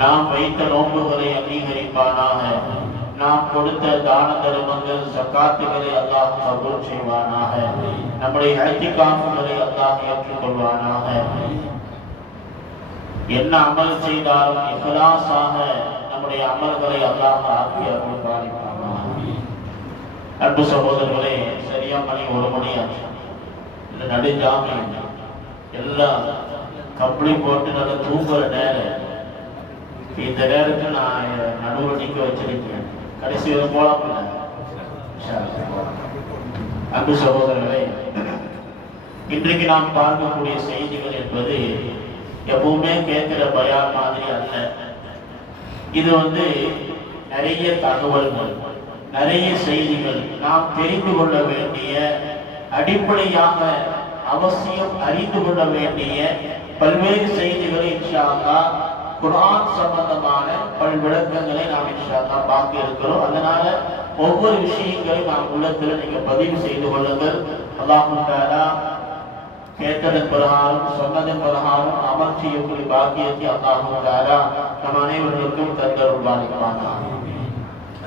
நாம் வைத்த நோன்புகளை அங்கீகரிப்பானாக. நாம் கொடுத்த தான தர்மங்கள் சக்காத்துகளை அல்லாஹ் கபூல் செய்வானாக. நம்முடைய இஅ்திகாஃப்களை அல்லாஹ் ஏற்றுக்கொள்வானாக. என்ன அமல் செய்தாலும் இஹ்லாஸாக நம்முடைய அமல்களை அல்லாஹ் ஆக்கி அருள் பாலிப்பானாக. அன்பு சகோதரர்களே, சரியா மணி 1 மணி ஆச்சு. இந்த நடுஜாமி எல்லாம் கம்பளி போட்டு நல்லா தூங்குற நேரம். இந்த நேரத்தில் நான் நடுவில் நிற்க வச்சிருக்கேன். கடைசி வரை போலாம். அன்பு சகோதரர்களே, இன்றைக்கு நாம் பார்க்கக்கூடிய செய்திகள் என்பது எப்பவுமே கேட்கிற பயான் மாதிரி அல்ல. இது நிறைய தகவல்கள், நிறைய செய்திகள், நாம் தெரிந்து கொள்ள வேண்டிய, அடிப்படையாக அவசியம் அறிந்து கொள்ள வேண்டிய பல்வேறு செய்திகளை இன்ஷா அல்லாஹ் குர்ஆன் சம்பந்தமான பல் விளக்கங்களை நாம் இன்ஷா அல்லாஹ் பார்க்க இருக்கிறோம். அதனால ஒவ்வொரு விஷயங்களையும் நாம் உள்ளத்துல நீங்க பதிவு செய்து கொள்ளுங்கள். அல்லாஹ் தஆலா கேட்டதன் பிரகாரம், சொன்னதன் பிரகாரம் அமல் செய்யக்கூடிய பாக்கியத்தை அல்லாஹ் தஆலா நம் அனைவருக்கும் தந்தருள்வானாக.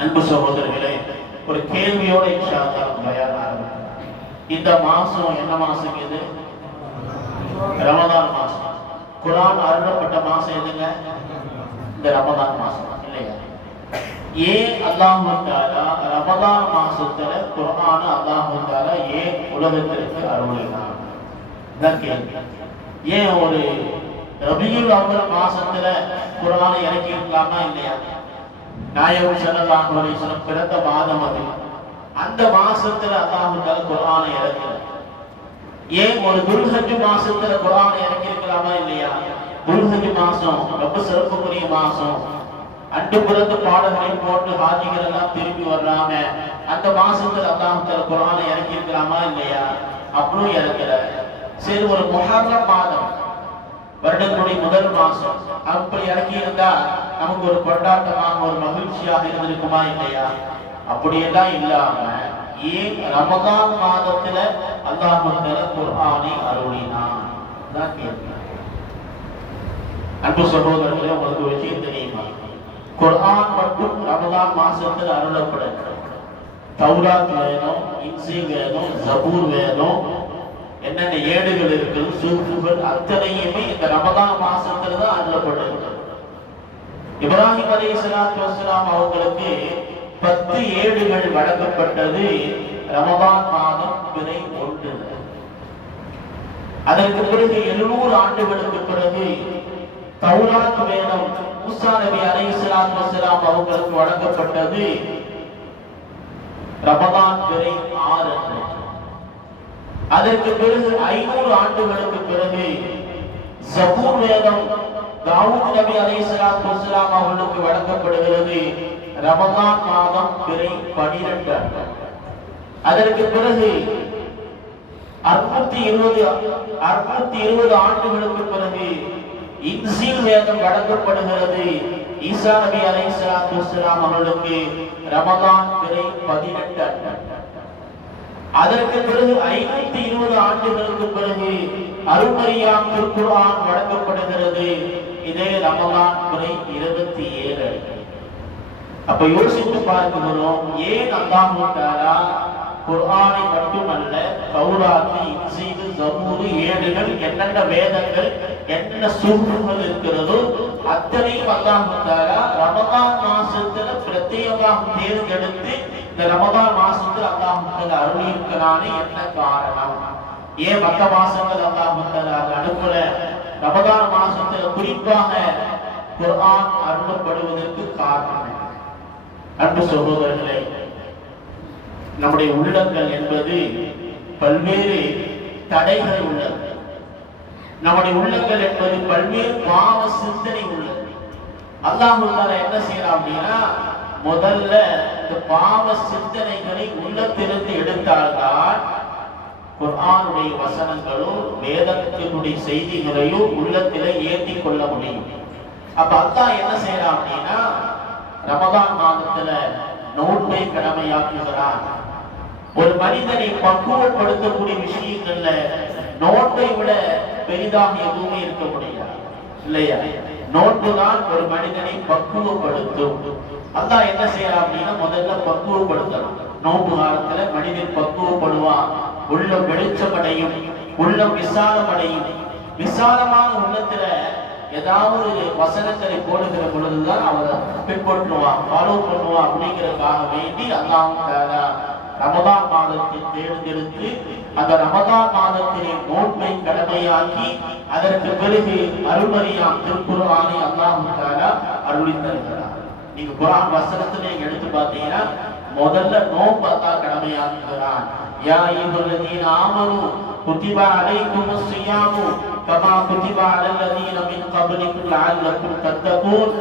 அன்பு சகோதரர்களே, ஒரு கேள்வியோட இன்ஷா அல்லாஹ் பயான் ஆரம்பிக்கிறோம். இந்த மாசம் என்ன மாசம்? இது ரமதான் மாசம். குர்ஆன் அருளப்பட்ட மாசம் எதுங்க? இந்த ரமதான் மாசம் இல்லையா? ஏன் அல்லாஹ் தஆலா ரமதான் மாசத்துல குர்ஆன் அல்லாஹ் தஆலா ஏன் உலகத்திற்கு அருளினார்? ஏன் ஒரு ரபியுல் அவ்வல் மாசத்துல குர்ஆனை இறக்கி இருக்கலாமா இல்லையா? நாயகம் ஸல்லல்லாஹு அலைஹி வஸல்லம் பிறந்த மாதம் அது. அந்த மாசத்துல அல்லாஹ் தஆலா குர்ஆனை இறக்கல. ஏன் ஒரு துல்ஹஜ் மாசத்துல குர்ஆனை இறக்கி இருக்கலாமா இல்லையா? துல்ஹஜ் மாசம் ரொம்ப சிறப்புக்குரிய மாசம். அண்டு பிறந்து பாடல்களை போட்டு ஹாஜிகள் எல்லாம் திரும்பி வர்றாங்க. அந்த மாசத்துல அல்லாஹ் தஆலா குர்ஆனை இறக்கி இருக்கலாமா இல்லையா? அப்படியும் இறக்கல. சரி, ஒரு முஹர்ரம் மாதம், வருடத்துடைய முதல் மாசம், அப்படி இறக்கி இருந்தா நமக்கு ஒரு கொண்டாட்டமாக, ஒரு மகிழ்ச்சியாக இருந்திருக்குமா இல்லையா? அப்படியெல்லாம் இல்லாம ஏன் ரமதான் மாதத்துல அல்லாஹ் தஆலா குர்ஆனை அருளினான்? தான் கேள்வி. அன்பு சகோதரர்களே, உங்களுக்கு விஷயம் தெரியுமா? குர்ஆன் மட்டும் ரமதான் மாசத்துல அருளப்படும். தௌராத் வேதம், இன்ஜீல் வேதம், ஜபூர் வேதம், என்னென்ன ஏடுகள் இருக்குது, சூஃபுகள் அத்தனையுமே இந்த ரமதான் மாசத்துல தான் அருளப்பட்டிருக்கு. இப்ராஹிம் அலைஹிஸ்ஸலாத்து வஸ்ஸலாம் அவங்களுக்கு 10 ஏடுகள் வழங்கப்பட்டது ரமதான் மாதம் பிறை 1. அதற்கு பிறகு 700 ஆண்டுகளுக்கு பிறகு தௌராத் வேதம் மூசா நபி அலைஹிஸ்ஸலாத்து வஸ்ஸலாம் அவங்களுக்கு வழங்கப்பட்டது ரமதான் பிறை 6. அதற்கு பிறகு 500 ஆண்டுகளுக்கு பிறகு ஜபூர் வேதம் தாவூத் நபி அலைஹிஸ்ஸலாத்து வஸ்ஸலாம் அவர்களுக்கு வழங்கப்படுகிறது ரமதான் மாதம் பிறை 12. அதற்கு பிறகு 620 ஆண்டுகளுக்கு பிறகு இன்ஜீல் வேதம் வழங்கப்படுகிறது ஈசா நபி அலைஹிஸ்ஸலாத்து வஸ்ஸலாம் அவர்களுக்கு ரமதான் பிறை 18. அதற்கு பிறகு 520 ஆண்டுகளுக்கு பிறகு அருள்மரியாம் திருக்குர்ஆன் வழங்கப்படுகிறது. இதே ரமதான் பிறை 27. அப்ப யோசித்து பார்க்கிறோம், ஏன் அல்லாஹ் தஆலா குர்ஆனை மட்டுமல்ல, தௌராத், இன்ஜீல், ஜபூர், ஏடுகள், என்னென்ன வேதங்கள், என்னென்ன சூஃபுகள் இருக்கிறதோ அத்தனையும் அல்லாஹ் தஆலா ரமதான் மாசத்துல பிரத்யேகமாக தேர்ந்தெடுத்து இந்த ரமதான் மாசத்துல அல்லாஹ் தஆலா அருளி இருக்கிறானே. என்ன காரணம்? ஏன் மற்ற மாசங்கள் அல்லாஹ் தஆலா அனுப்பல? ரமதான் மாசத்துல குறிப்பாக குர்ஆன் அருளப்படுவதற்கு காரணம். அன்பு சகோதரர்களே, நம்முடைய உள்ளங்கள் என்பது பல்வேறு தடைகள் உள்ளது. நம்முடைய உள்ளங்கள் என்பது பல்வேறு பாவ சிந்தனை உள்ளது. அல்லாஹ் தஆலா என்ன செய்யறான் அப்படின்னா, முதல்ல இந்த பாவ சிந்தனைகளை உள்ளத்திலிருந்து எடுத்தால்தான் குர்ஆனுடைய வசனங்களும் வேதத்தினுடைய செய்திகளையும் உள்ளத்திலே ஏற்றி கொள்ள முடியும். அப்ப அல்லாஹ் என்ன செய்யறான் அப்படின்னா, ரமதான் மாதத்துல நோன்பை கடமையாக்குகிறான். ஒரு மனிதனை பக்குவப்படுத்தக்கூடிய விஷயங்கள்ல நோன்பை விட பெரிதாக எதுவுமே இருக்க முடியாது இல்லையா? நோன்புதான் ஒரு மனிதனை பக்குவப்படுத்தும். அல்லாஹ் என்ன செய்யறான் அப்படின்னா முதல்ல பக்குவப்படுத்தலாம். நோன்பு காலத்துல மனிதன் பக்குவப்படுவான், உள்ளம் வெளிச்சமடையும், உள்ளம் விசாலமடையும். விசாலமான உள்ளத்துல ஏதாவது வசனங்களை போடுகிற பொழுதுதான் அவரை பின்பற்றுவான், ஃபாலோ பண்ணுவான். அப்படிங்கிறதுக்காக வேண்டி அல்லாஹ் ரமதான் மாதத்தை தேர்ந்தெடுத்து அந்த ரமதான் மாதத்திலே நோன்பை கடமையாக்கி அதற்கு பிறகு அருள்மறையாம் திருக்குர்ஆனை அல்லாஹ் தஆலா அருளி தருகிறார். நீங்க குர்ஆன் வசனத்திலே எடுத்து பார்த்தீங்கன்னா முதல்ல நோன்பு அல்லாஹ் கடமையாக்குகிறான். யா அய்யுஹல்லதீன ஆமனூ குதிபா அலைக்குமுஸ் ஸியாமு கமா குதிபா அலல்லதீன மின் கப்லிக்கும் லஅல்லக்கும் தத்தகூன்.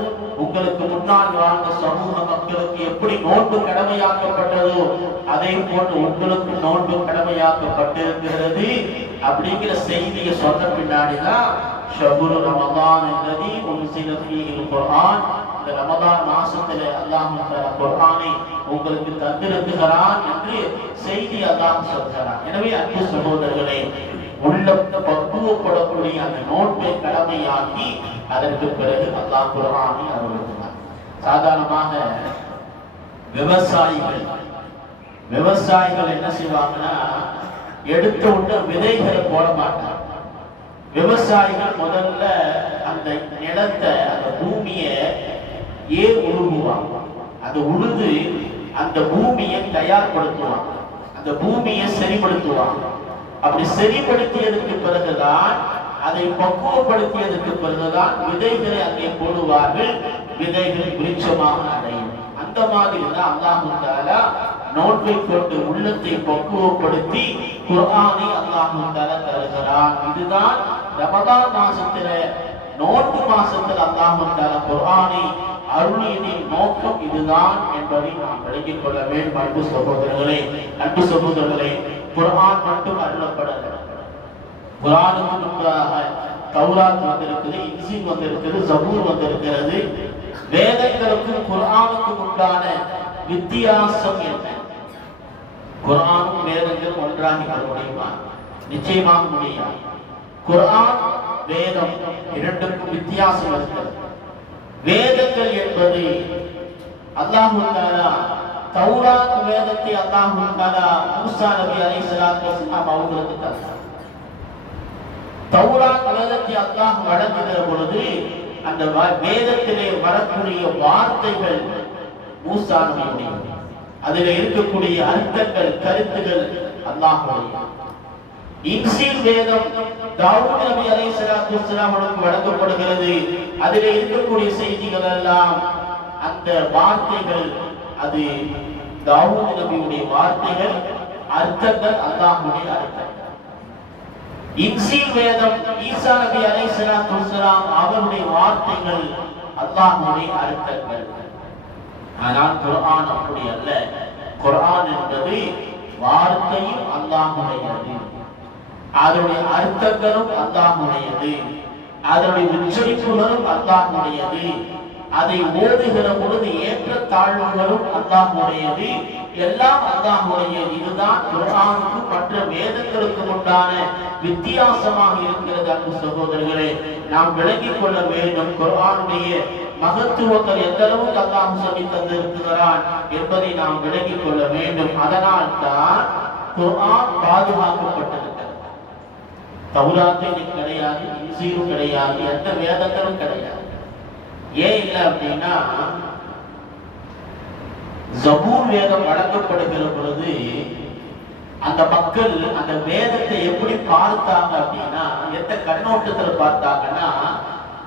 உங்களுக்கு முன்னால் வாழ்ந்த சமூக மக்களுக்கு எப்படி நோன்பு கடமையாக்கப்பட்டதோ அதே போன்று உங்களுக்கு நோன்பு கடமையாக்கப்பட்டிருக்கிறது அப்படிங்கிற செய்தியை சொன்ன பின்னாடிதான் ஷஹ்ரு ரமதான் அல்லதி உன்சில ஃபீஹில் குர்ஆன், இந்த ரமதான் மாசத்திலே அல்லாஹ் தஆலா குர்ஆனை உங்களுக்கு தந்திருக்கிறான் என்று செய்தி அல்லாஹ் சொல்கிறான். எனவே அன்பு சகோதரர்களே, உள்ளத்தை பக்குவப்படக்கூடிய அந்த நோன்பை கடமையாக்கி அதற்கு பிறகு அல்லாஹ் குர்ஆனை அருளுகிறார். சாதாரணமாக விவசாயிகள் என்ன செய்வாங்கன்னா எடுத்த உடனே விதைகளை போட மாட்டாங்க. விவசாயிகள் முதல்ல அந்த நிலத்தை, அந்த பூமியை உழுகுவாங்க. அந்த உழுது அந்த பூமியை தயார்படுத்துவாங்க, அந்த பூமியை சரிப்படுத்துவாங்க. அப்படி சரிப்படுத்தியதற்கு பிறகுதான், அதை பக்குவப்படுத்தியதற்கு பிறகுதான் விதைகளை அங்கே போடுவார்கள். விதைகள் விருட்சமாக அடையும். அந்த மாதிரி தான் அல்லாஹ் தஆலா நோன்பை கொண்டு உள்ளத்தை பக்குவப்படுத்தி குர்ஆனை அல்லாஹ் தஆலா தருகிறான். இதுதான் ரமதான் மாசத்துல, நோன்பு மாசத்துல அல்லாஹ் தஆலா குர்ஆனை அருளியதின் நோக்கம் இதுதான் என்பதை நாம் விளங்கிக் கொள்ள வேண்டும். அன்பு சகோதரர்களே, குர்ஆன் மட்டும் அருளப்படல. குர்ஆனுக்கு முன்பாக தௌராத் வந்திருக்குது, இன்ஜீல் வந்திருக்குது, ஜபூர் வந்திருக்கிறது. வேதங்களுக்கும் குர்ஆனுக்கும் உண்டான வித்தியாசம் என்ன? குர்ஆனும் வேதங்களும் ஒன்றாக வர முடியுமா? நிச்சயமாக முடியாது. குர்ஆன் வேதம் இரண்டுக்கும் வித்தியாசம் இருக்கிறது. வேதங்கள் என்பது அல்லாஹ் தஆலா தௌராத் வேதத்தை அல்லாஹ் தஆலா மூசா நபி அலைஹிஸ்ஸலாத்து வஸலாம் அவங்களுக்கு தந்தார். தௌராத் வேதத்தை அல்லாஹ் வழங்குகிற பொழுது அந்த வேதத்திலே வரக்கூடிய வார்த்தைகள் மூசா நபியுடைய, அதில் இருக்கக்கூடிய அர்த்தங்கள், கருத்துகள் அல்லாஹ்வுடைய. இன்ஜீல் வேதம் தாவூத் நபி அலைஹிஸ்ஸலாத்து வஸலாம் அவர்களுக்கு வழங்கப்படுகிறது. அதில் இருக்கக்கூடிய செய்திகள் எல்லாம், அந்த வார்த்தைகள் அது தாவூத் நபியுடைய வார்த்தைகள், அர்த்தங்கள் அல்லாஹ்வுடைய அர்த்தங்கள். இன்ஜீல் வேதம் ஈசா நபி அலைஹிஸ்ஸலாத்து வஸலாம் அவருடைய வார்த்தைகள், அல்லாஹ்வுடைய அர்த்தங்கள். ஆனால் குர்ஆன் அப்படி அல்ல. குர்ஆன் என்பது வார்த்தையும் அல்லாஹ்வுடையது, அதனுடைய அர்த்தங்களும் அல்லாஹ்வுடையது, அதனுடைய உச்சரிப்புகளும் அல்லாஹ்வுடையது, அதை ஓதுகிற பொழுது ஏற்ற தாழ்வுகளும் அல்லாஹ்வுடையது, எல்லாம் அல்லாஹ்வுடையது. இதுதான் குர்ஆனுக்கு மற்ற வேதங்களுக்கு உண்டான வித்தியாசமாக இருக்கிறது. அன்பு சகோதரர்களே, நாம் விளங்கிக் கொள்ள வேண்டும். குர்ஆனுடைய மகத்துவங்கள் எந்த அளவுக்கு அல்லாஹ் சொல்லி தந்திருக்கிறான் என்பதை நாம் விளங்கிக் கொள்ள வேண்டும். அதனால் தான் குர்ஆன் பாதுகாக்கப்பட்டிருக்கிறது. தௌராத்தில் கிடையாது, இன்ஜீலும் கிடையாது, எந்த வேதங்களும் கிடையாது. ஏன் இல்லை அப்படின்னா, ஜபூர் வேதம் வழங்கப்படுகிற பொழுது அந்த மக்கள் அந்த வேதத்தை எப்படி பார்த்தாங்க அப்படின்னா, எந்த கண்ணோட்டத்தில் பார்த்தாங்கன்னா,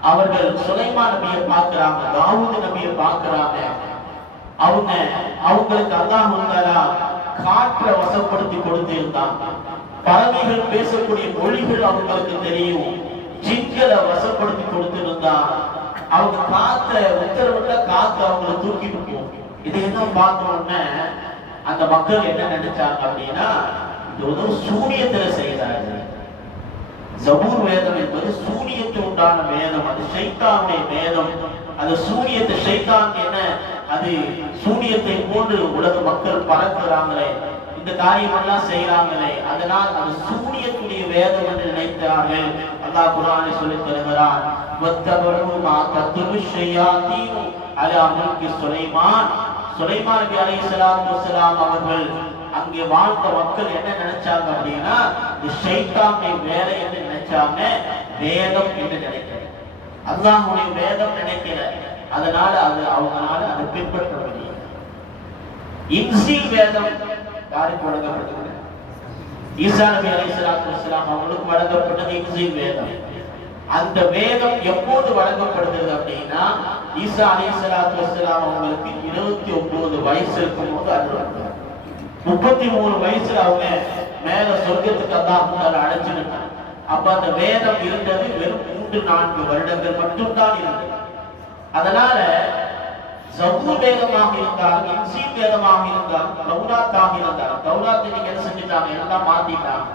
அவர்கள் சுலைமான் நபியை பார்க்கிறாங்க, தாவூத் நபியை பார்க்கிறாங்க. அவங்களுக்கு அல்லாஹ் தஆலா காற்றை வசப்படுத்தி கொடுத்திருந்தாங்க. பறவைகள் பேசக்கூடிய மொழிகள் அவங்களுக்கு தெரியும். ஜின்களை வசப்படுத்தி கொடுத்திருந்தாங்க. அவங்க காத்த உத்தரவிட்ட காத்து அவங்களை தூக்கிட்டு போகும். இதையெல்லாம் பார்த்த உடனே அந்த மக்கள் என்ன நினைச்சாங்க அப்படின்னா, இது ஒரு சூனியத்துல செய்தாங்க. ஜபூர் வேதம் என்பது சூனியத்து உண்டான வேதம், அது ஷைத்தானுடைய வேதம். அந்த சூனியத்தை, ஷைத்தான் என்ன, அது சூனியத்தை போன்று உலக மக்கள் பறக்கிறாங்களே, இந்த காரியம் எல்லாம் செய்யறாங்களே, அதனால் அது சூனியத்துடைய வேதம் என்று நினைத்தார்கள். அல்லாஹ் குர்ஆனில் சொல்லித் தருகிறான், வத்தபரு மா தத்லு ஷயாத்தீனு அலா முல்கி சுலைமான். சுலைமான் நபி அலைஹிஸ்ஸலாத்து வஸ்ஸலாம் அவர்கள் அங்கே வாழ்ந்த மக்கள் என்ன நினைச்சாங்க அப்படின்னா, இது ஷைத்தானுடைய வேலை என்று நினைச்சாங்க, வேதம் என்று நினைக்கிறாங்க. அல்லாஹ்வுடைய வேதம் நினைக்கல. அதனால அது அவங்களால அதை பின்பற்ற முடியல. இன்சில் வேதம் யாருக்கு வழங்கப்பட்டது? ஈசா நபி அலைஹிஸ்ஸலாத்து வஸ்ஸலாம் அவங்களுக்கு வழங்கப்பட்டது இன்சில் வேதம். அந்த வேதம் எப்போது வழங்கப்படுகிறது அப்படின்னா, ஈசா அலைஹிஸ்ஸலாத்து வஸ்ஸலாம் அவங்களுக்கு 29 வயசு இருக்கும்போது அருள்வாங்க. 33 வயசுல அவங்க மேல சொர்க்கத்துக்கு அல்லாஹ் அழைச்சிருக்காங்க. அப்ப அந்த வேதம் இருந்தது வெறும் 3-4 வருடங்கள் மட்டும்தான் இருந்தது. அதனால ஜபூர் வேதமாக இருந்தாலும், இன்ஜீல் வேதமாக இருந்தாலும், தௌராத்தாக இருந்தாலும், தௌராத்தை நீங்க என்ன செஞ்சுட்டாங்க, எல்லாம் மாத்திட்டாங்க.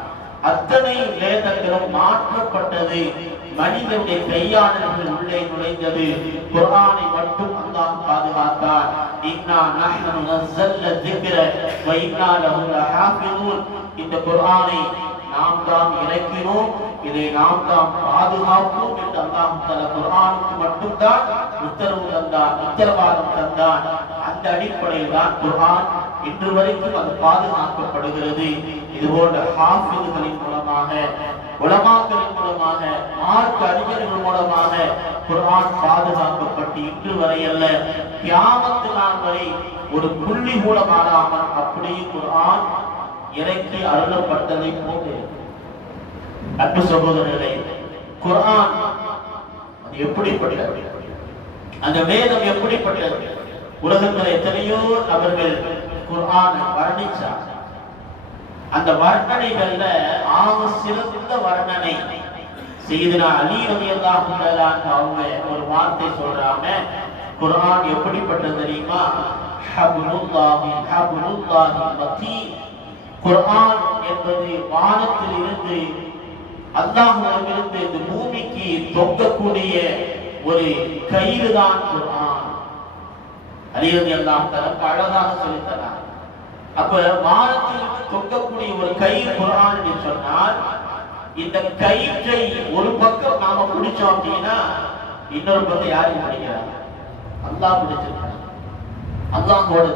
அத்தனை வேதங்களும் மாற்றப்பட்டது. மனிதனுடைய கையாளர்கள் உள்ளே நுழைந்தது. குர்ஆனை மட்டும் அல்லாஹ் பாதுகாத்தான். இன்னா நஹ்னு நஸல்ன ذிக்ர வ இன்னா லஹு லஹாஃபிதூன். இந்த குர்ஆனை நாம் தான் இறக்கினோம், இதை நாம் தான் பாதுகாப்போம் என்று அல்லாஹ் தஆலா குர்ஆனுக்கு மட்டும்தான் உத்தரவு தந்தான், உத்தரவாதம் தந்தான். அந்த அடிப்படையில் தான் குர்ஆன் இன்று வரைக்கும் அது பாதுகாக்கப்படுகிறது. இதுபோன்ற ஹாஃபிதுகளின் மூலமாக, உலமாக்களின் மூலமாக, மார்க்க அறிஞர்கள் மூலமாக குர்ஆன் பாதுகாக்கப்பட்டு இன்று வரை அல்ல, கியாமத் நாள் வரை ஒரு புள்ளி கூட மாறாமல் அப்படியே குர்ஆன் இறக்கி அருளப்பட்டதை போன்று. அன்பு சகோதரர்களே, குர்ஆன் அது எப்படிப்பட்டது, அந்த வேதம் எப்படிப்பட்டது? உலகத்தில் எத்தனையோ நபர்கள் குர்ஆனை வர்ணிச்சார். அந்த வர்ணனைகள்ல ஆக சிறந்த வர்ணனை சையதுனா அலி ரலியல்லாஹு தஆலா அவங்க ஒரு வார்த்தை சொல்றாங்க, குர்ஆன் எப்படிப்பட்டது தெரியுமா? ஹப்லுல்லாஹி ஹப்லுல்லாஹி மதீன். குர்ஆன் என்பது வானத்தில் இருந்து அல்லாஹ்விடமிருந்து இந்த பூமிக்கு தொங்கக்கூடிய ஒரு கயிறு தான் குர்ஆன். அலி ரலியல்லாஹு தஆலா அழகாக சொல்லித் தரார். அப்ப வானத்தில் தொங்கக்கூடிய ஒரு கயிறு குர்ஆன் என்று சொன்னால், இந்த கயிற்றை ஒரு பக்கம் நாம பிடிச்சோம் அப்படின்னா இன்னொரு பக்கம் யாரு பிடிக்கிறாங்க? அல்லாஹ் பிடிச்சிருக்காங்க. அல்லாஹ்வோட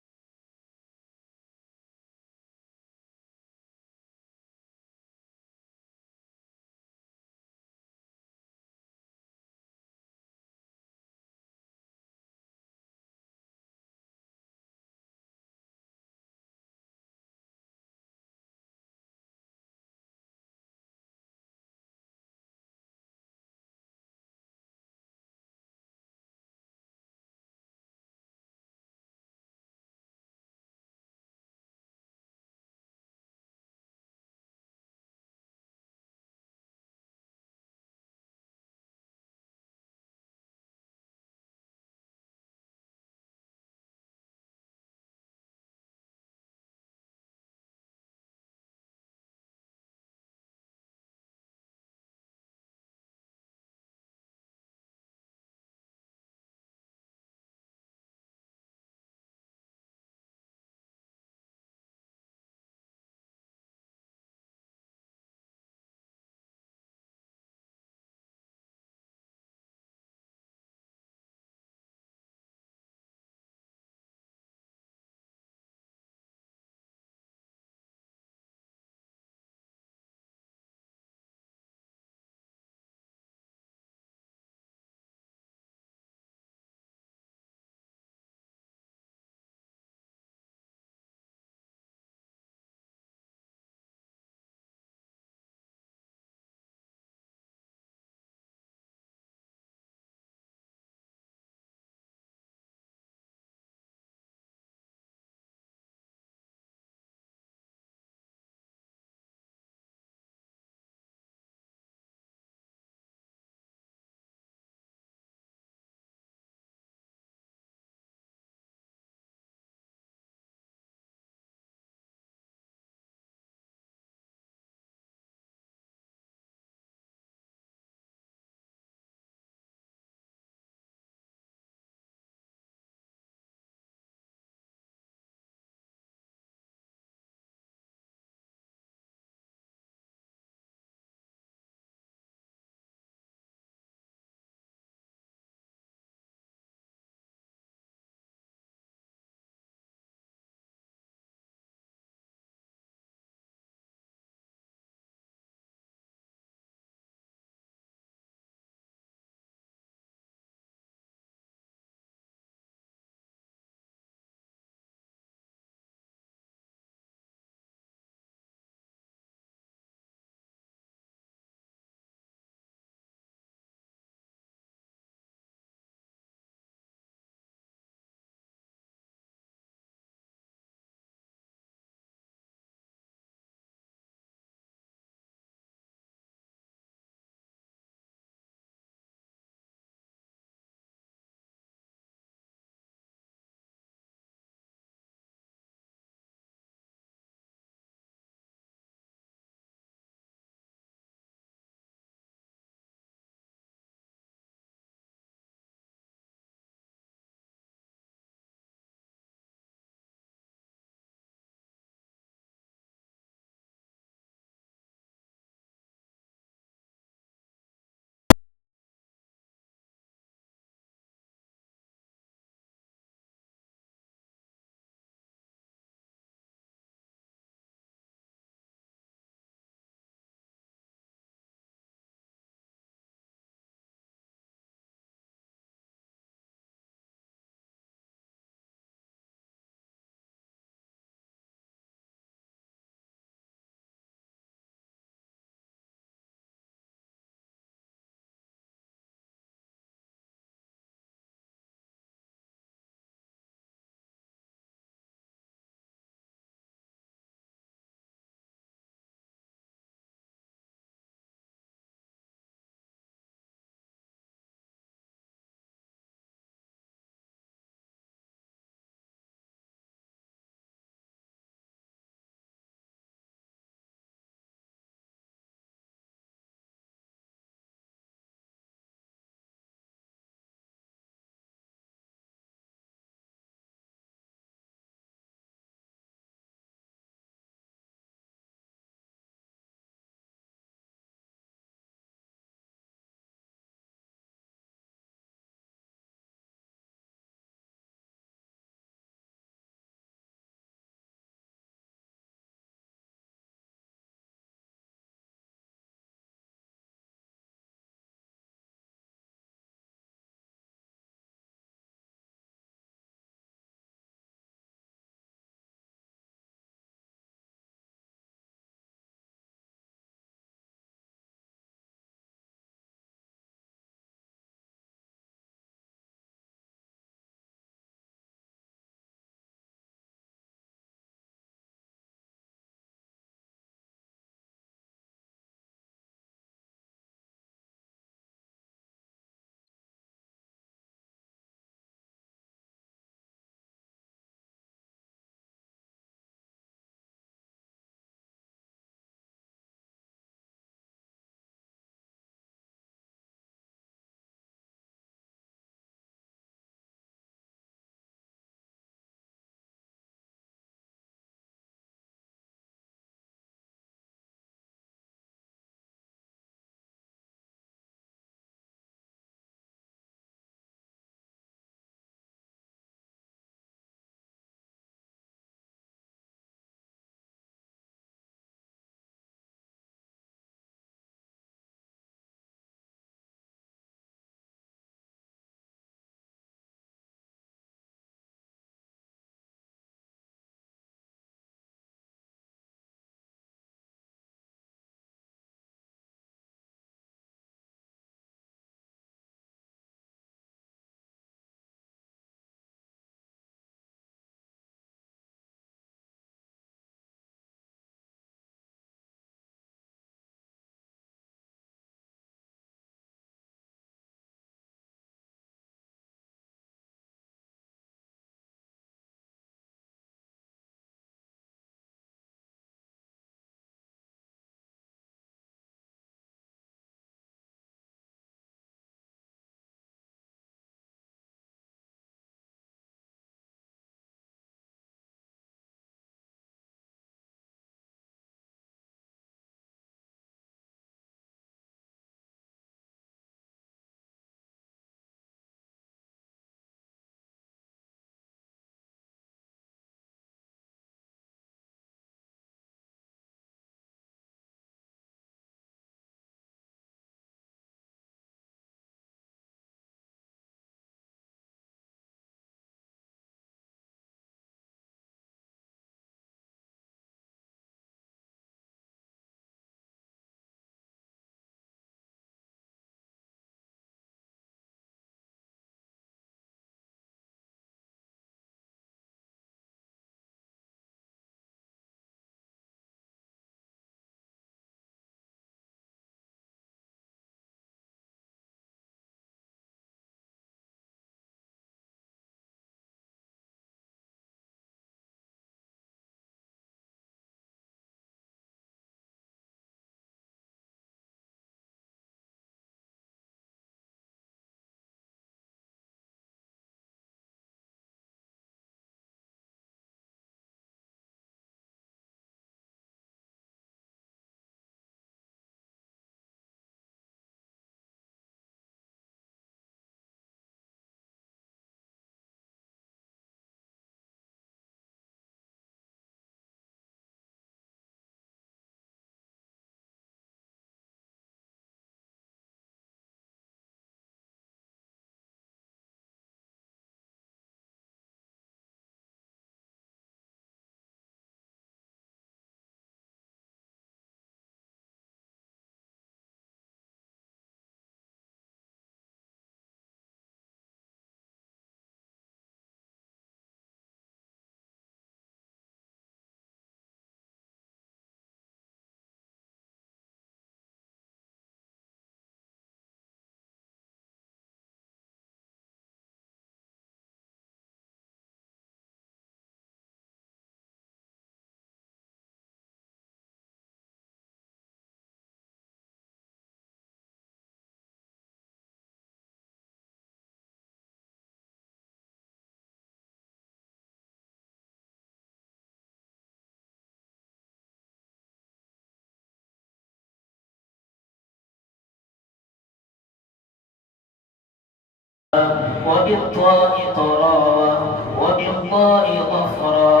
وبالطاء طراوة وبالضاء ظفرا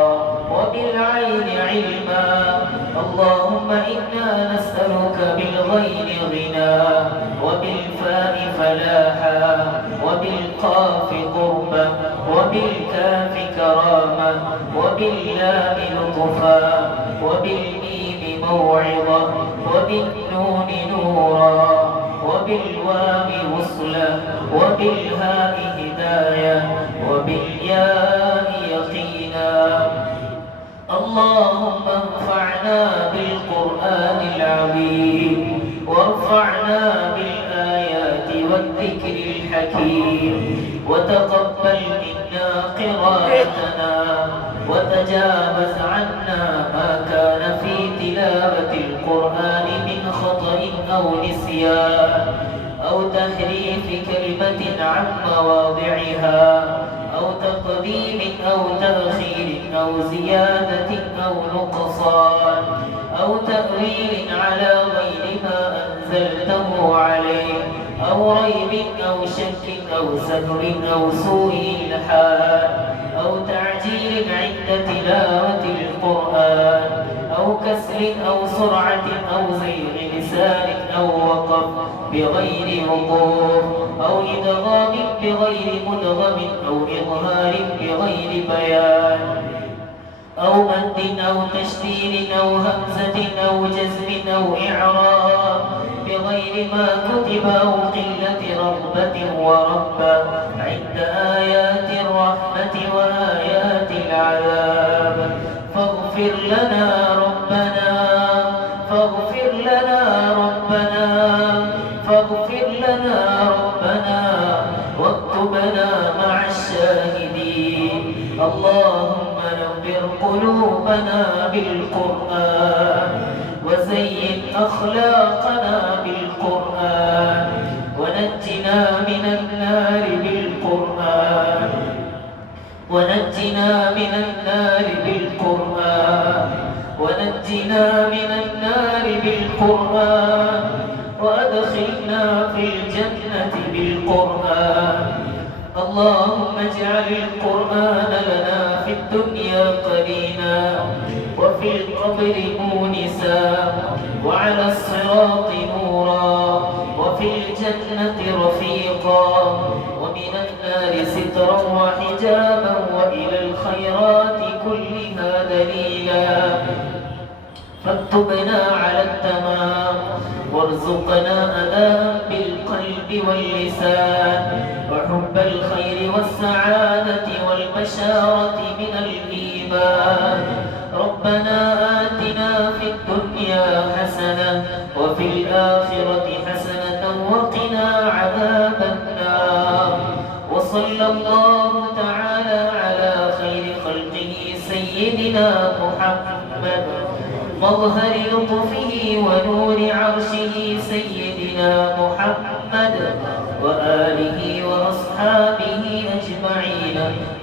وبالعين علما. اللهم إنا نسألك بالغين غنى وبالفاء فلاحا وبالقاف قربا وبالكاف كرامة وباللام لطفا وبالميم موعظة وبالنون نورا وبالواو وصلا وبالهاء هداية وبالياء يقينا. اللهم انفعنا بالقرآن العظيم وارفعنا بالآيات والذكر الحكيم وتقبل منا قراءتنا وتجاوز عنا ما كان في تلاوة القرآن من خطأ أو نسيان أو تحريف كلمة عن مواضعها أو تقديم أو تأخير أو زيادة أو نقصان أو تأويل على غير ما أنزلته عليه أو ريب أو شك أو سهو أو سوء الحال أو تعجيل عند تلاوة القرآن أو كسر أو سرعة أو زيغ لسان أو وقف بغير وقوف أو إدغام بغير مدغم أو إظهار بغير بيان أو مد أو تشديد أو همزة أو جزم أو إعراب بغير ما كتب أو قلة رغبة ورهبة عند آيات الرحمة وآيات العذاب. فاغفر لنا ربنا فاغفر لنا ربنا فاغفر لنا ربنا واكتبنا مع الشاهدين. اللهم نور قلوبنا بالقرآن وزين أخلاقنا بالقرآن ونجنا من النار بالقرآن ونجنا من النار بالقرآن ونجنا من النار بالقرآن وأدخلنا في الجنة بالقرآن. اللهم اجعل القرآن لنا في الدنيا قرينا وفي القبر مونسا وعلى الصراط نورا وفي الجنة رفيقا ومن النار سترا وحجابا وإلى الخيرات كلها دليلا. فاكتبنا على التمام وارزقنا أداء بالقلب واللسان وحب الخير والسعادة والبشارة من الإيمان. ربنا آتنا في الدنيا حسنة وفي الآخرة حسنة وقنا عذاب النار. وصلى الله تعالى على خير خلقه سيدنا محمد مظهر لطفه ونور عرشه سيدنا محمد وآله وأصحابه أجمعين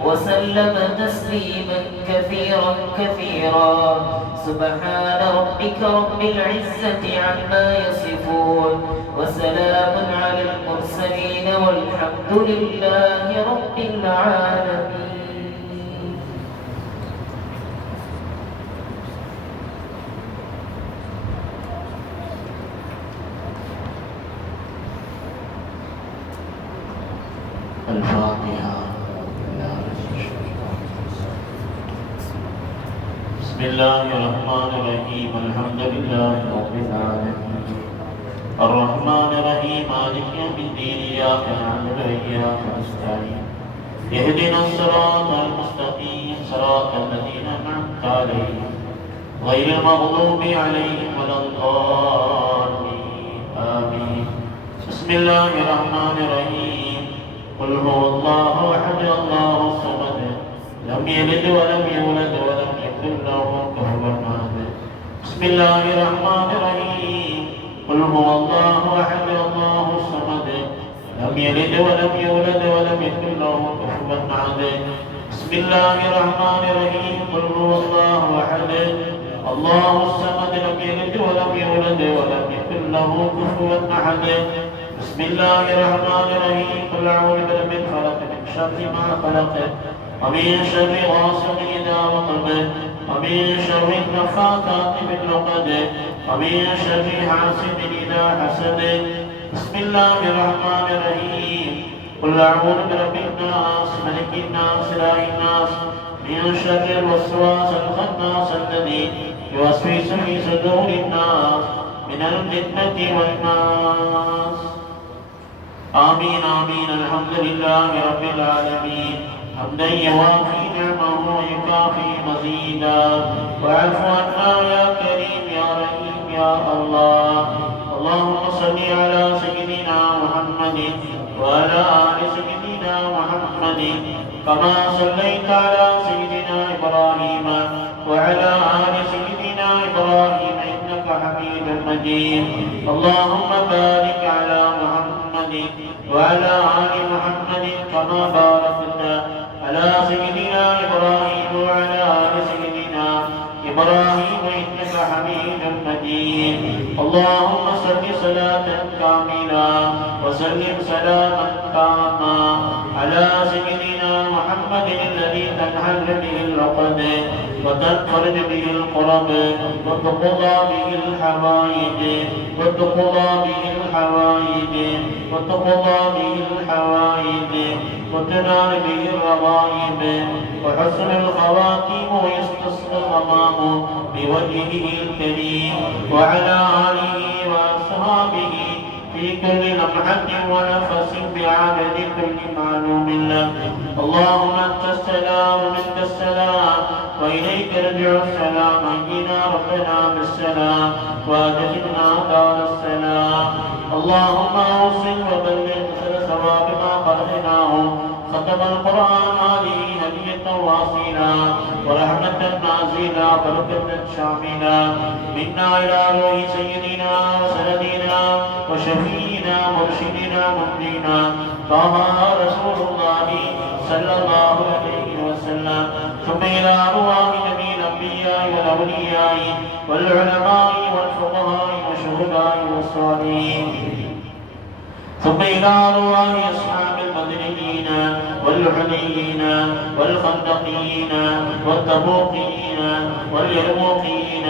وسلم تسليما كثيرا كثيرا. سبحان ربك رب العزة عما يصفون وسلام على المرسلين والحمد لله رب العالمين. الفاتحة. بسم الله الرحمن الرحيم الحمد لله رب العالمين الرحمن الرحيم مالك يوم الدين إياك نعبد وإياك نستعين اهدنا الصراط المستقيم صراط الذين أنعمت عليهم غير المغضوب عليهم ولا الضالين آمين. بسم الله الرحمن الرحيم قل هو الله أحد الله الصمد لم يلد ولم يولد ولم يكن له كفوا أحد. بسم الله الرحمن الرحيم قل هو الله أحد الله الصمد لم يلد ولم يولد ولم يكن له كفوا أحد. بسم الله الرحمن الرحيم قل هو الله أحد الله الصمد لم يلد ولم يولد ولم يكن له كفوا أحد. بسم الله الرحمن الرحيم قل أعوذ برب الفلق شر ما خلق ومن شر غاسق إذا وقب ومن شر النفاثات في العقد ومن شر حاسد إذا حسد بسم الله الرحمن الرحيم قل أعوذ برب الناس ملك الناس إله الناس من شر الوسواس الخناس الذي يوسوس في صدور الناس من الجنة والناس آمين آمين الحمد لله رب العالمين حمدا يوافي نعمه ويكافي مزيدا واعف عنا يا كريم يا رحيم يا الله اللهم صل على سيدنا محمد وعلى آل سيدنا محمد كما صليت على سيدنا إبراهيم وعلى آل سيدنا إبراهيم إنك حميد مجيد اللهم بارك على محمد وعلى آل محمد كما باركت على سيدنا إبراهيم وعلى آل سيدنا إبراهيم إنك حميد مجيد اللهم صل صلاة كاملة وسلم سلاما تاما على سيدنا محمد الذي تنحل به العقد وتنفرج به القرب وتقضى به الحوائج وتقضى به الحوائج وتقضى به الحوائج وتنال به الرغائب وحسن الخواتيم ويستسقى الغمام بوجهه الكريم وعلى آله وأصحابه في كل لمحة ونفس بعدد كل معلوم لك اللهم أنت السلام ومنك السلام وإليك يرجع السلام أينا ربنا بالسلام وأدخلنا دار السلام اللهم أوصل وبلغ ثواب ما قرأناه ختم القرآن هذه هدية واصلة ورحمة نازلة بركة شاملة منا إلى روح سيدنا وسندنا وشفينا مرشدنا مهدينا طه رسول الله صلى الله عليه وسلم ثم إلى أرواح جميع الأنبياء والأولياء والعلماء والفقهاء والشهداء والصالحين ثم إلى أرواح أصحاب البدريين والحنيين والخندقيين والتبوقيين واليرموقيين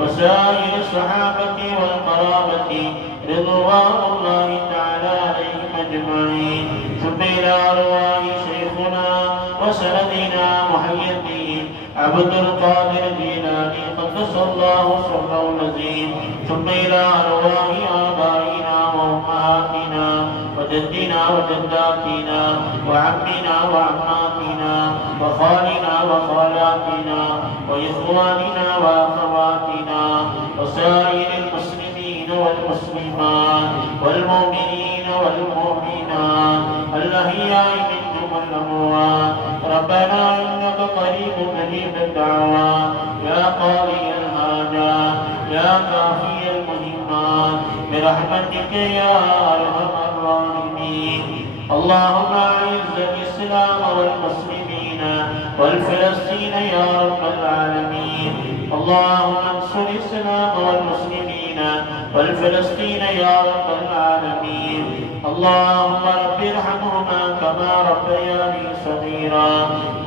وسائر الصحابة والقرابة رضوان الله تعالى عليهم أجمعين ثم إلى أرواح شيخنا وسندنا محي الدين عبد القادر الجيلاني قدس الله سره العظيم ثم إلى أرواح آبائنا وأمهاتنا وجدنا وجداتنا وعمنا وعماتنا وخالنا وخالاتنا وإخواننا وأخواتنا وسائر المسلمين والمسلمات والمؤمنين والمؤمنات الأحياء منهم والأموات ربنا إنك قريب مجيب الدعوات يا قاضي الحاجات يا كافي المهمات برحمتك يا أرحم الراحمين اللهم أعز الإسلام والمسلمين والفلسطين يا رب العالمين اللهم انصر الإسلام والمسلمين والفلسطين يا رب العالمين اللهم رب ارحمهما كما ربياني صغيرا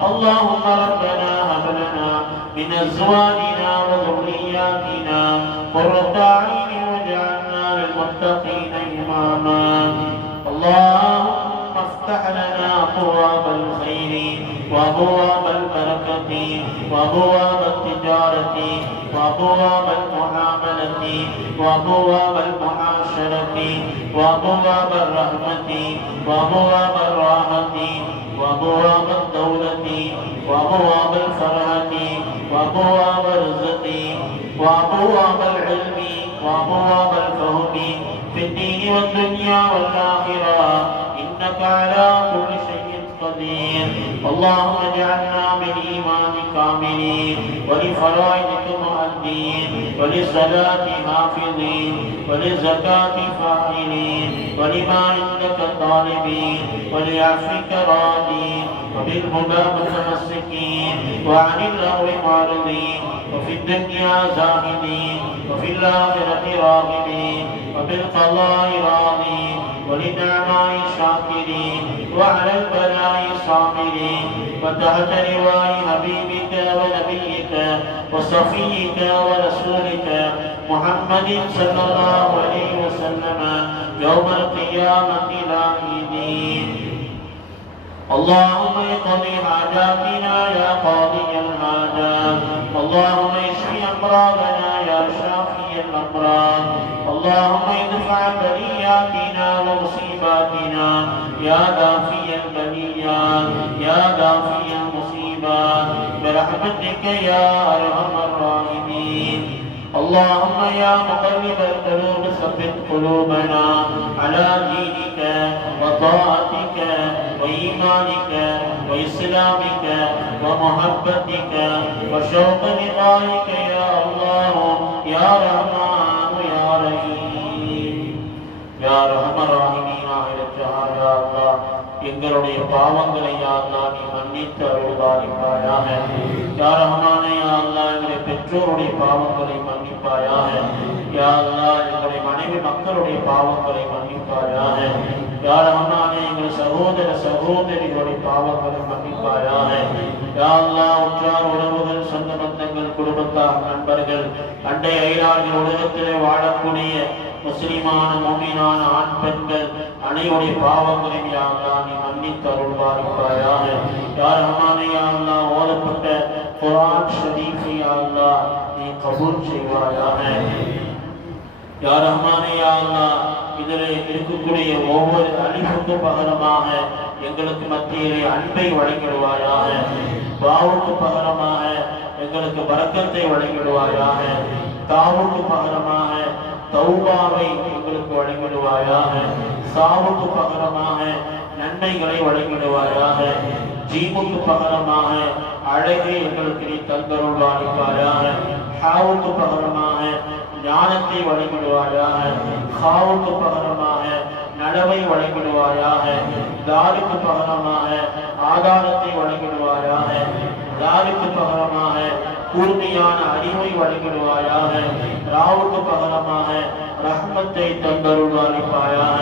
اللهم ربنا هب لنا من أزواجنا وذرياتنا قرة أعين واجعلنا للمتقين إماما اللهم افتح لنا أبواب الخير وأبواب البركة وأبواب التجارة وأبواب المعاملة وأبواب المعاشرة وأبواب الرحمة وأبواب الراحة وأبواب الدولة وأبواب الفرحة وأبواب الرزق وأبواب العلم وأبواب الفهم في الدين والدنيا والآخرة إنك على كل شيء قدير اللهم اجعلنا بالإيمان كاملين ولفرائضك مؤدين وللصلاة حافظين وللزكاة فاعلين ولما عندك طالبين ولعفوك راضين وبالهدى متمسكين وعن اللغو معرضين وفي الدنيا زاهدين وفي الآخرة راغبين وبالقضاء راضين وللنعماء شاكرين وعلى البلاء صابرين وتحت لواء حبيبك ونبيك وصفيك ورسولك محمد صلى الله عليه وسلم يوم القيامة لاهدين. اللهم اقضِ حاجاتنا يا قاضي الحاجات، اللهم اشف امراضنا يا شافي الامراض، اللهم ادفع بلياتنا ومصيباتنا يا دافي البليات يا دافي المصيبات برحمتك يا ارحم الراحمين. اللهم يا مقلب القلوب ثبت قلوبنا على دينك وطاعتك وإيمانك وإسلامك ومحبتك وشوق لقائك يا الله يا رحمن يا رحيم يا رحم الراحمين يا الله. எங்களுடைய பாவங்களை யா அல்லாஹ் நீ மன்னித்து அருள்வாயாக. யா ரஹ்மானே யா அல்லாஹ் எங்களுடைய பெற்றோருடைய பாவங்களை மன்னிப்பாயாக. யா அல்லாஹ் எங்களுடைய மனைவி மக்களுடைய பாவங்களை மன்னிப்பாயாக. யா ரஹ்மானே எங்கள் சகோதர சகோதரிகளுடைய பாவங்களை மன்னிப்பாயாக. யா அல்லாஹ் உற்றார் உறவுகள் சொந்த பந்தங்கள் குடும்பத்தார் நண்பர்கள் அண்டை அயலார்கள் உலகத்திலே வாழக்கூடிய முஸ்லிமான முஃமினான ஆண் பெண்கள் அனைவருடைய பாவங்களையும் யா அல்லாஹ் நீ மன்னித்து அருள்வாயாக. யா ரஹ்மானே யா அல்லாஹ் ஓதப்பட்ட குர்ஆன் ஷரீஃபை யா அல்லாஹ் நீ கபூல் செய்வாயாக. யா ரஹ்மானே யா அல்லாஹ் இதில் இருக்கக்கூடிய ஒவ்வொரு அலிஃபுக்கு பகரமாக எங்களுக்கு மத்தியிலே அன்பை வழங்கிடுவாயாக. பாவுக்கு பகரமாக எங்களுக்கு பரக்கத்தை வழங்கிடுவாயாக. தாவுக்கு பகரமாக தௌபாவை எங்களுக்கு வழங்கிடுவாயாக. சாவுக்கு பகரமாக நன்மைகளை வழங்கிடுவாயாக. ஜீமுக்கு பகரமாக அழகை எங்களுக்கு நீ தந்தருள்வாயாக. ஹாவுக்கு பகரமாக ஞானத்தை வழங்கிடுவாயாக. ஹாவுக்கு பகரமாக நலவை வழங்கிடுவாயாக. தாருக்கு பகரமாக ஆதாரத்தை வழங்கிடுவாயாக. தாருக்கு பகரமாக கூர்மையான அறிவை வழங்கிடுவாயாக. ராவுக்கு பகரமாக ரஹ்மத்தை தந்தருள்வாயாக.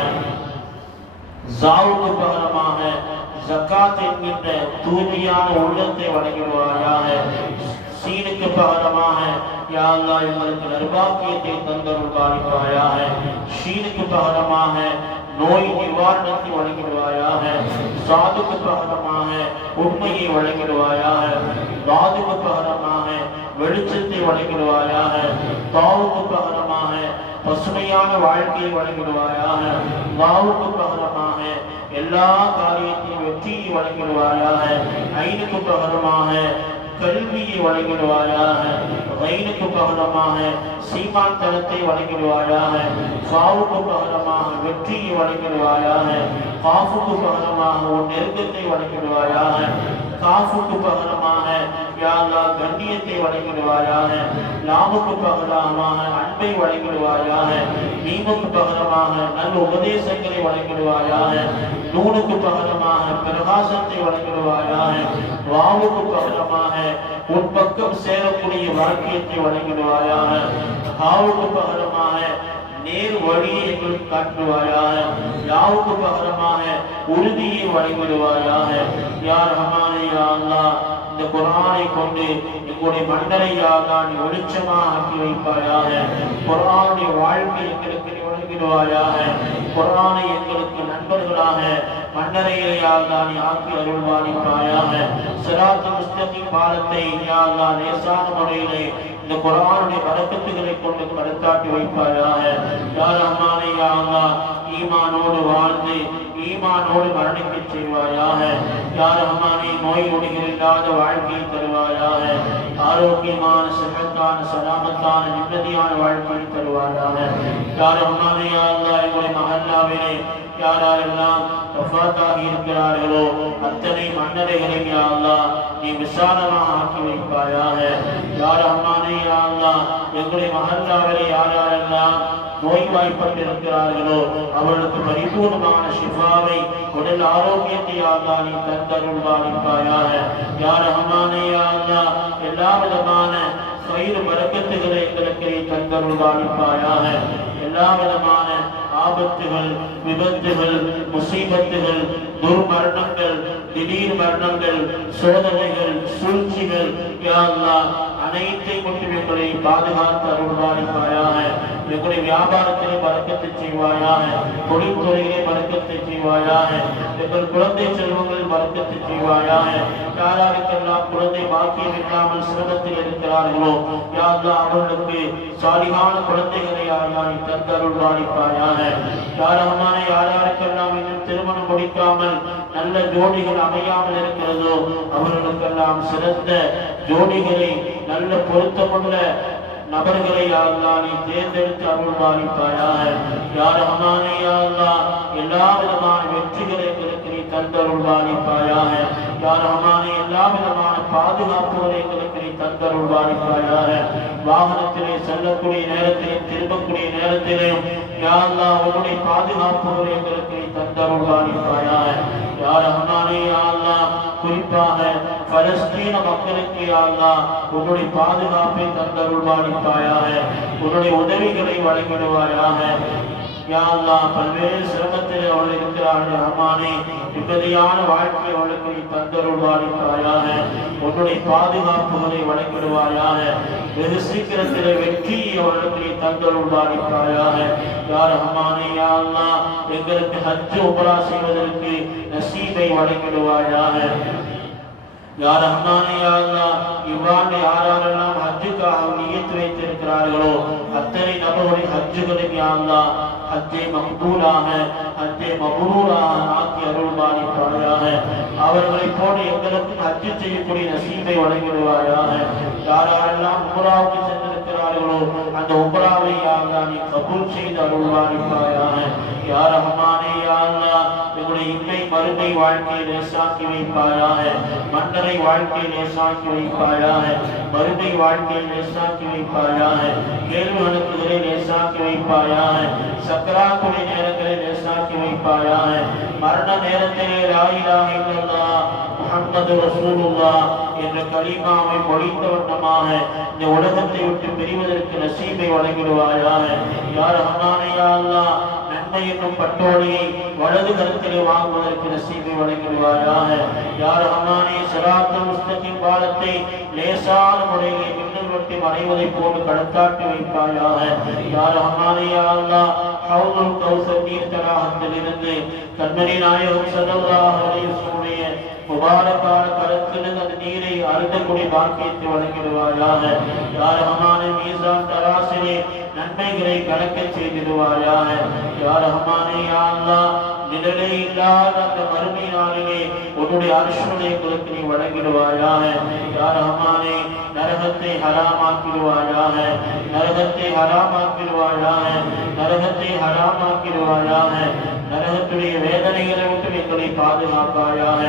ஜாவுக்கு பகரமாக ஜகாத் என்கின்ற தூய்மையான உள்ளத்தை வழங்கிடுவாயாக. சீனுக்கு பகரமாக யா அல்லாஹ் எங்களுக்கு நர்பாக்கியத்தை தந்தருள்வாயாக. ஷீனுக்கு பகரமாக நோய் நிவாரணத்தை வழங்கிடுவாயாக. சாதுக்கு பகரமாக உண்மையை வழங்கிடுவாயாக. தாதுக்கு பகரமாக வெளிச்சத்தை வழங்கிடுவாயாக. தாவுக்கு பகரமாக பசுமையான வாழ்க்கையை வழங்கிடுவாயாக. வாவுக்கு பகரமாக எல்லா காரியத்தையும் வெற்றியை வழங்கிடுவாயாக. ஐனுக்கு பகரமாக கல்வியை வழங்கிடுவாயாக. கைனுக்கு பகரமாக சீமான் தளத்தை வழங்கிடுவாயாக. சாவுக்கு பகரமாக வெற்றியை வழங்கிடுவாயாக. காஃபுக்கு பகரமாக உன் நெருக்கத்தை வழங்கிடுவாயாக. காஃபுக்கு பகரமாக யா அல்லாஹ் கண்ணியத்தை வழங்கிடுவாயாக. லாமுக்கு பகரமாக அன்பை வழங்கிடுவாயாக. மீமுக்கு பகரமாக நல்ல உபதேசங்களை வழங்கிடுவாயாக. நூனுக்கு பகரமாக பிரகாசத்தை வழங்கிடுவாயாக. வாவுக்கு பகரமாக உன் பக்கம் சேரக்கூடிய வாக்கியத்தை வழங்கிடுவாயாக. ஹாவுக்கு பகரமாக நேர் வழியை எங்களுக்கு காட்டுவாயாக. யாவுக்கு பகரமாக உறுதியை வழங்கிடுவாயாக. யா ரஹ்மானே யா அல்லாஹ் இந்த குர்ஆனை கொண்டு எங்களுடைய மன்னரை யா அல்லாஹ் நீ வெளிச்சமாக ஆக்கி வைப்பாயாக. குர்ஆனுடைய வாழ்க்கை எங்களுக்கு நீ வழங்கிடுவாயாக. குர்ஆனை எங்களுக்கு நண்பர்களாக மன்னரையை யா அல்லாஹ் நீ ஆக்கி அருள்வாயாக. சிராத்துல் முஸ்தகீம் பாலத்தை யா அல்லாஹ் லேசான முறையிலே இந்த குர்ஆனுடைய பரக்கத்துகளை கொண்டு கடத்தாட்டி வைப்பாயாக. யா ரஹ்மானே யா அல்லாஹ் ஈமானோடு வாழ்ந்து ஈமானோடு மரணிக்க செய்வாயாக. யா ரஹ்மானே நோய் நொடிகள் இல்லாத வாழ்க்கையை தருவாயாக. ஆரோக்கியமான சிறப்பான சலாமத்தான நிம்மதியான வாழ்க்கையை தருவாயாக. யா ரஹ்மானே யா அல்லாஹ் எங்களுடைய மஹல்லாவிலே யாரெல்லாம் வஃபாத்தாகி இருக்கிறார்களோ அத்தனை மன்னரைகளையும் யா அல்லாஹ் நீ விசாலமாக ஆக்கி வைப்பாயாக. யா ரஹ்மானே யா அல்லாஹ் எங்களுடைய மஹல்லாவிலே யாரெல்லாம் நோய்வாய்ப்பட்டிருக்கிறார்களோ அவர்களுக்கு பரிபூர்ணமான ஷிஃபாவை உடல் ஆரோக்கியத்தை யா அல்லாஹ் நீ தந்தருள்வாயாக. யா ரஹ்மானே யா அல்லாஹ் எல்லா விதமான கயிறு பரக்கத்துகளை எங்களுக்கு தந்தருள்வாயாக. எல்லா விதமான ஆபத்துகள் விபத்துகள் முசீபத்துகள் துர்மரணங்கள், திடீர் மரணங்கள், சோதனைகள், சூழ்ச்சிகள் யா அல்லாஹ் அனைத்தை கொண்டு எங்களை பாதுகாத்து அருள்வாயாக. எங்களுடைய வியாபாரத்திலே பறக்கத்தை செய்வாயாக, தொழில்துறையிலே பறக்கத்தை செய்வாயாக, எங்கள் குழந்தை செல்வங்களில் பறக்கத்தை செய்வாயாக. யாராருக்கெல்லாம் குழந்தை பாக்கியம் இல்லாமல் சிரமத்தில் இருக்கிறார்களோ யா அல்லாஹ் அவர்களுக்கு சாலிகான குழந்தைகளை யாராய் தந்தருள்வாயாக. யாராருக்கெல்லாம் இன்னும் திருமணம் முடிக்காமல் நல்ல ஜோடிகள் அமையாமல் இருக்கிறதோ அவர்களுக்கெல்லாம் சிறந்த ஜோடிகளை, நல்ல பொருத்தமுள்ள நபர்களை யா அல்லாஹ் நீ தேர்ந்தெடுத்து அருள்வாயாக. யா ரஹ்மானே யா அல்லாஹ் எல்லா விதமான வெற்றிகளை எங்களுக்கு நீ தந்தருள்வாயாக. யா ரஹ்மானே எல்லா விதமான பாதுகாப்புகளை எங்களுக்கு நீ தந்தருள்வாயாக. வாகனத்திலே செல்லக்கூடிய நேரத்திலும் திரும்பக்கூடிய நேரத்திலும் யா அல்லாஹ் உன்னுடைய பாதுகாப்புகளை எங்களுக்கு நீ தந்தருள்வாயாக. யா ரஹ்மானே யா அல்லாஹ் குறிப்பாக பலஸ்தீன மக்களுக்கு யா அல்லாஹ் உன்னுடைய பாதுகாப்பை தந்தருள்வாயாக, உன்னுடைய உதவிகளை வழங்கிடுவாயாக. யா அல்லாஹ் பல்வேறு சிரமத்தில் அவள் இருக்கிறார்கள் ரஹ்மானே, நிம்மதியான வாழ்க்கை அவளுக்கு நீ தந்தருள்வாயாக, உன்னுடைய பாதுகாப்புகளை வழங்கிடுவாயாக. வெகு சீக்கிரத்திலே வெற்றி அவளுக்கு நீ தந்தருள்வாயாக. யா ரஹ்மானே யா அல்லாஹ் எங்களுக்கு ஹஜ் உம்ரா செய்வதற்கு நசீபை வழங்கிடுவாயாக. யா ரஹ்மானே யா அல்லாஹ் இவ்வாண்டு யாரெல்லாம் ஹஜ்ஜுக்காக நியத்து வைத்திருக்கிறார்களோ அத்தனை நபர்களுடைய ஹஜ்ஜுகளும் யா அல்லாஹ் ஹஜ்ஜை மக்பூலாக, ஹஜ்ஜை மப்ரூராக ஆக்கி அருள்வாயாக. அவர்களை போல எங்களுக்கும் ஹஜ்ஜு செய்யக்கூடிய நசீபை வழங்கிடுவாயாக. யாரெல்லாம் உம்ராவுக்கு சென்றிருக்கிறார்களோ அந்த உம்ராவை யா அல்லாஹ் நீ கபூல் செய்து அருள்வாயாக. யா ரஹ்மானே யா அல்லாஹ் எங்களுடைய இன்மை மறுமை வாழ்க்கையை லேசாக்கி வைப்பாயாக, மன்னரை வாழ்க்கையை லேசாக்கி வைப்பாயாக, மறுமை வாழ்க்கையை லேசாக்கி வைப்பாயாக, கேள்வி கணக்குகளை லேசாக்கி வைப்பாயாக, சக்கராத்துடைய நேரங்களை லேசாக்கி வைப்பாயாக. மரண நேரத்திலே லா இலாஹ இல்லல்லாஹ் முஹம்மது ரசூலுல்லாஹ் என்ற கலிமாவை மொழிந்த வண்ணமாக இந்த உலகத்தை விட்டு பிரிவதற்கு நசீபை வழங்கிடுவாயாக. யா ரஹ்மானே யா அல்லாஹ் நன்மை என்னும் பட்டோலையை வலது கருத்திலே வாங்குவதற்கு நசீபை வழங்கிடுவாயாக. யா ரஹ்மானே சிராத்துல் முஸ்தகீம் பாலத்தை லேசான முறையிலே மின்னல் வெட்டி மறைவதை போன்று கடத்தாட்டி வைப்பாயாக. யா ரஹ்மானே யா அல்லாஹ் ஹவுதுல் கௌசர் நீர் தடாகத்திலிருந்து கண்மணி நாயகம் ஸல்லல்லாஹு அலைஹி வஸல்லம் முபாரக்கான கரத்திலிருந்து அந்த நீரை அருந்தக்கூடிய பாக்கியத்தை வழங்கிடுவாயாக. யா ரஹ்மானே மீசான் தராசிலே நன்மைகளை கணக்க செய்திடுவாயாக. யா ரஹ்மானே யா அல்லாஹ் நிழலே இல்லாத அந்த மறுமை நாளிலே உன்னுடைய அர்ஷுனை எங்களுக்கு நீ வழங்கிடுவாயாக. யா ரஹ்மானே நரகத்தை ஹராமாக்கிடுவாயாக, நரகத்தை ஹராமாக்கிடுவாயாக, நரகத்தை ஹராமாக்கிடுவாயாக. நரகத்துடைய வேதனைகளை விட்டு எங்களை பாதுகாப்பாயாக,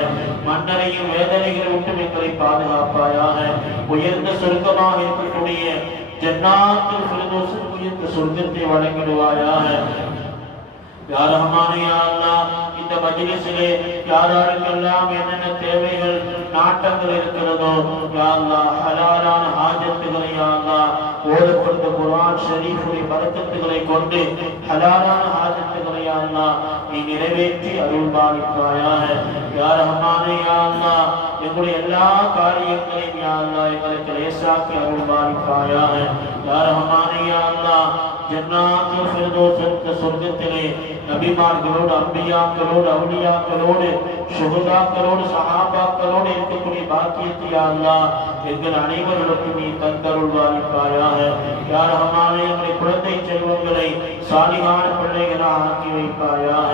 மன்னரையும் வேதனைகளை விட்டு எங்களை பாதுகாப்பாயாக. உயர்ந்த சொர்க்கமாக இருக்கக்கூடிய ஜன்னாத்துல் ஃபிர்தௌஸ் உயர்ந்த சொர்க்கத்தை வழங்கிடுவாயாக. யா ரஹ்மானே யா அல்லாஹ் இந்த மஜ்லிஸிலே யாராருக்கெல்லாம் என்னென்ன தேவைகள் நாட்டங்கள் இருக்கிறதோ யா அல்லாஹ் ஹலாலான ஹாஜத்துகளை யா அல்லாஹ் ஓதப்படுத்த குர்ஆன் ஷரீஃபுடைய பரக்கத்துகளை கொண்டு ஹலாலான ஹாஜத்துகளை யா அல்லாஹ் நீ நிறைவேற்றி அருள்பாலிப்பாயாக. யா ரஹ்மானே யா அல்லாஹ் எங்களுடைய எல்லா காரியங்களையும் யா அல்லாஹ் எங்களுக்கு லேசாக்கி அருள்பாலிப்பாயாக. யா ரஹ்மானே யா அல்லாஹ் ஜன்னாத்துல் ஃபிர்தௌஸ் என்ற சொர்க்கத்திலே நபிமார்களோடு, அம்பியாக்களோடு, அவுலியாக்களோடு, ஷுஹதாக்களோடு, சஹாபாக்களோடு இருக்கக்கூடிய பாக்கியத்தை யா அல்லாஹ் எங்கள் அனைவர்களுக்கும் நீ தந்தருள்வாயாக. யா ரஹ்மானே எங்களுடைய குழந்தை செல்வங்களை சாலிகான பிள்ளைகளாக ஆக்கி வைப்பாயாக.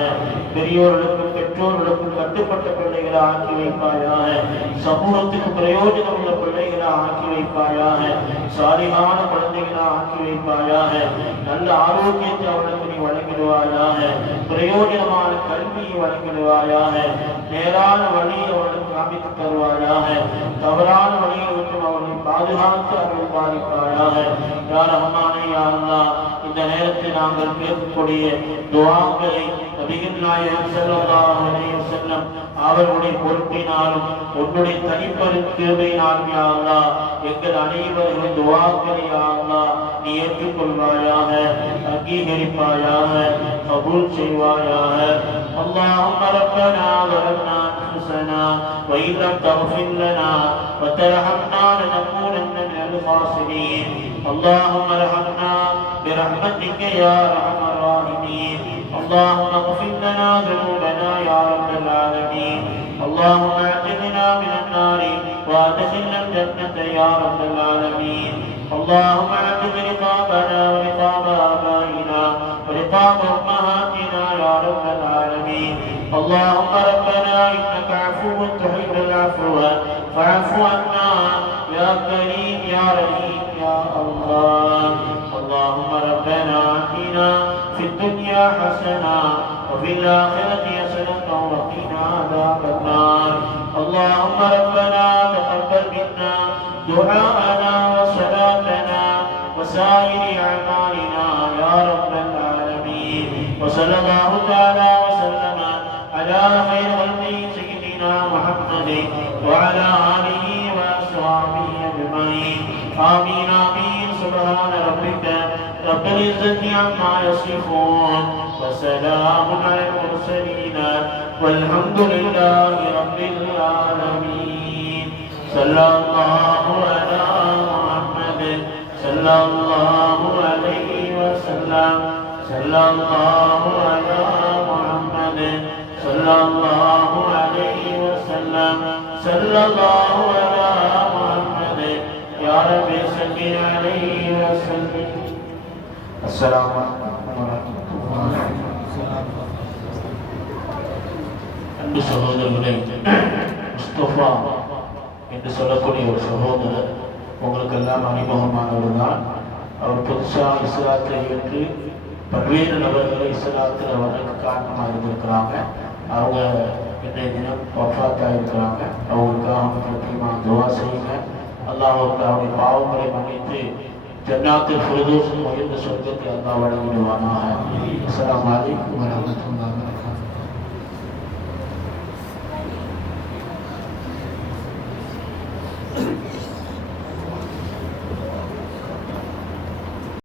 பெரியோர்களுக்கும் பெற்றோர்களுக்கும் கட்டுப்பட்ட பிள்ளைகளாக ஆக்கி வைப்பாயாக. சமூகத்துக்கு பிரயோஜனம் உள்ள பிள்ளைகளாக ஆக்கி வைப்பாயாக. சாலிகான குழந்தைகளாக ஆக்கி வைப்பாயாக. நல்ல ஆரோக்கியத்தை அவளுக்கு நீ வழங்கிடுவாயாக. பிரயோஜனமான கல்வியை வழங்கிடுவாயாக. நேரான வழியை அவளுக்கு காமித்து தருவாயாக. தவறான வழியை விட்டு அவர்களை பாதுகாத்து அவர்கள் பாதிப்பாயாக. யா ரஹ்மானே யா அல்லாஹ் இந்த நேரத்தில் நாங்கள் கேட்கக்கூடிய துஆக்களை நபிகள் நாயகம் ஸல்லல்லாஹு அலைஹி வஸல்லம் அவருடைய பொறுப்பினாலும் உன்னுடைய தனிப்பெரும் கிருபையினாலும் யா அல்லாஹ் எங்கள் அனைவரின் துஆக்களை யா அல்லாஹ் நீ ஏற்றுக்கொள்வாயாக, அங்கீகரிப்பாயாக, கபூல் செய்வாயாக. اللهم ربنا ظلمنا أنفسنا وإن لم تغفر لنا وترحمنا لنكونن من الخاسرين. اللهم ارحمنا برحمتك يا أرحم الراحمين. اللهم اغفر لنا ذنوبنا يا رب العالمين. اللهم اعتقنا من النار وادخلنا الجنة يا رب العالمين. اللهم اعتق رقابنا ورقاب آبائنا ورقاب أمهاتنا يا رب العالمين. اللهم ربنا إنك عفو تحب العفو فاعف عنا يا كريم يا رحيم يا الله. اللهم ربنا آتنا في الدنيا حسنة وفي الآخرة حسنة وقنا عذاب النار. اللهم ربنا تقبل منا دعاءنا وصلاتنا وسائر أعمالنا يا رب العالمين. وصلى الله تعالى وسلم على خير خلقه سيدنا محمد وعلى آله وأصحابه أجمعين. آمين آمين. سبحان ربك رب العزة عما يصفون وسلام على المرسلين والحمد لله رب العالمين. صلى الله على محمد صلى الله عليه وسلم. صلى الله على محمد صلى الله عليه وسلم. صلى الله على محمد يا رب صل عليه وسلم. السلام عليكم ورحمة الله. அன்பு சகோதரர்களே, முஸ்தபா என்று சொல்லக்கூடிய ஒரு சகோதரர் உங்களுக்கு எல்லாம் அறிமுகமானவர் தான். அவர் புதுசாக இஸ்லாத்தை ஏற்று பல்வேறு நபர்களை இஸ்லாத்தில் வர்றதுக்கு காரணமாக இருந்திருக்கிறாங்க. அவங்க இன்றைய தினம் வஃபாத்தாக இருக்கிறாங்க. அவங்களுக்காக முக்கியமாக துவா செய்யுங்க. அல்லாஹ் அவருடைய பாவங்களை மன்னித்து ஜன்னாத்தில் ஃபிர்தௌஸ் உயர்ந்த சொர்க்கத்தை அல்லாஹ் வழங்கிடுவானாக. அஸ்ஸலாமு அலைக்கும் வரஹ்மத்துல்லாஹி வபரகாத்துஹு.